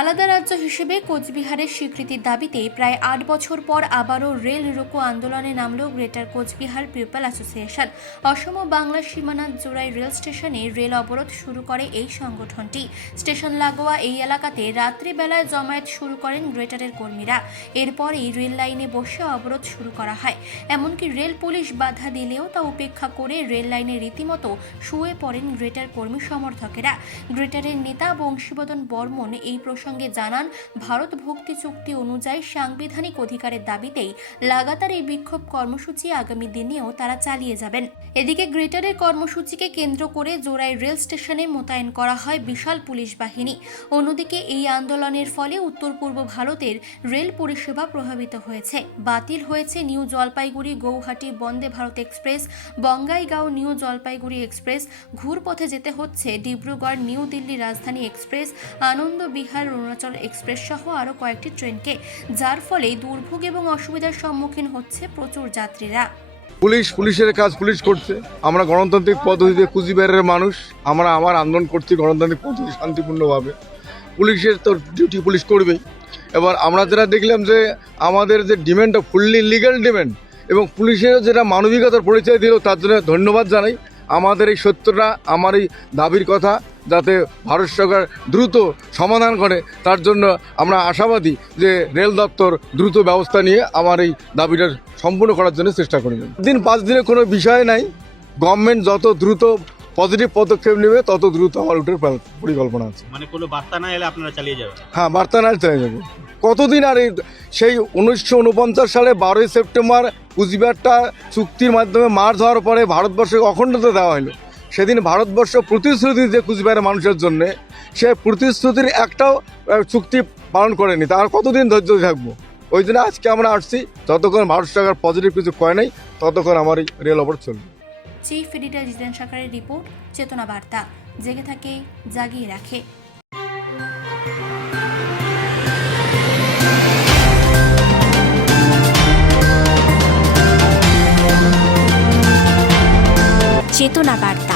আলাদা রাজ্য হিসেবে কোচবিহারের স্বীকৃতির দাবিতে প্রায় আট বছর পর আবারও রেল রোকো আন্দোলনে নামল greater Coochbehar people association. Assam ও বাংলার সীমানার জোড়াই রেল স্টেশনে রেল অবরোধ শুরু করে এই সংগঠনটি। স্টেশন লাগোয়া এই এলাকাতে রাত্রিবেলায় জমায়েত শুরু করেন গ্রেটারের কর্মীরা। এরপরেই রেল লাইনে বসে অবরোধ শুরু করা হয়। এমনকি রেল পুলিশ বাধা দিলেও তা উপেক্ষা করে রেল লাইনে রীতিমতো শুয়ে পড়েন গ্রেটার কর্মী সমর্থকেরা। গ্রেটারের নেতা বংশীবদন বর্মন এই প্রসঙ্গে জানান, ভারত ভক্তি চুক্তি অনুযায়ী সাংবিধানিক অধিকারের দাবিতেই লাগাতার এই বিক্ষোভ কর্মসূচি আগামী দিনেও তারা চালিয়ে যাবেন। এদিকে গ্রেটারের কর্মসূচিকে কেন্দ্র করে জোড়াই রেল স্টেশনে মোতায়েন করা হয় বিশাল পুলিশ বাহিনী। অন্যদিকে এই আন্দোলনের ফলে উত্তর পূর্ব ভারতের রেল পরিষেবা প্রভাবিত হয়েছে। বাতিল হয়েছে new Jalpaiguri Guwahati Vande Bharat express, Bongaigaon new Jalpaiguri express, ঘুরপথে যেতে হচ্ছে Dibrugarh new Delhi Rajdhani express, Anand Vihar Arunachal express সহ আরও কয়েকটি ট্রেনকে, যার ফলে দুর্ভোগ এবং অসুবিধার সম্মুখীন হচ্ছে প্রচুর যাত্রীরা। পুলিশ, পুলিশের কাজ পুলিশ করছে। আমরা গণতান্ত্রিক পদ্ধতিতে কুচবিহারের মানুষ। আমরা আমার আন্দোলন করছি গণতান্ত্রিক পদ্ধতি শান্তিপূর্ণভাবে। পুলিশের তো ডিউটি পুলিশ করবেই। এবার আমরা যেটা দেখলাম যে আমাদের যে ডিমান্ডটা ফুললি লিগ্যাল ডিমান্ড এবং পুলিশের যেটা মানবিকতার পরিচয় দিল, তার জন্য ধন্যবাদ জানাই। আমাদের এই সত্যটা, আমার এই দাবির কথা যাতে ভারত সরকার দ্রুত সমাধান করে তার জন্য আমরা আশাবাদী যে রেল দপ্তর দ্রুত ব্যবস্থা নিয়ে আমার এই দাবিটা সম্পূর্ণ করার জন্য চেষ্টা করবেন দিন পাঁচ দিনে কোনো বিষয় নাই। গভর্নমেন্ট যত দ্রুত পজিটিভ পদক্ষেপ নেবে তত দ্রুত আমার উঠে পরিকল্পনা আছে। মানে কোনো বার্তা না এলে আপনারা চালিয়ে যাবেন? হ্যাঁ বার্তা না চলে যাবে। কতদিন আর এই সেই উনিশশো উনপঞ্চাশ সালে বারোই সেপ্টেম্বর কুচবিহারটা চুক্তির মাধ্যমে মার্চ হওয়ার পরে ভারতবর্ষকে অখণ্ডতা দেওয়া হলো। সেদিন ভারতবর্ষ প্রতিশ্রুতি যে কুচবিহারের মানুষের জন্য, সে প্রতিশ্রুতির একটাও চুক্তি পালন করেনি। তা আর কতদিন ধৈর্য থাকব? ওই জন্য আজকে আমরা আসছি। যতক্ষণ ভারত সরকার পজিটিভ কিছু কয় নাই, ততক্ষণ আমার এই রেল অবরোধ চলবে। চিফ এডিটর জিতেন সরকারের রিপোর্ট চেতনা বার্তা জেগে থাকে, জাগিয়ে রাখে। চেতনা বার্তা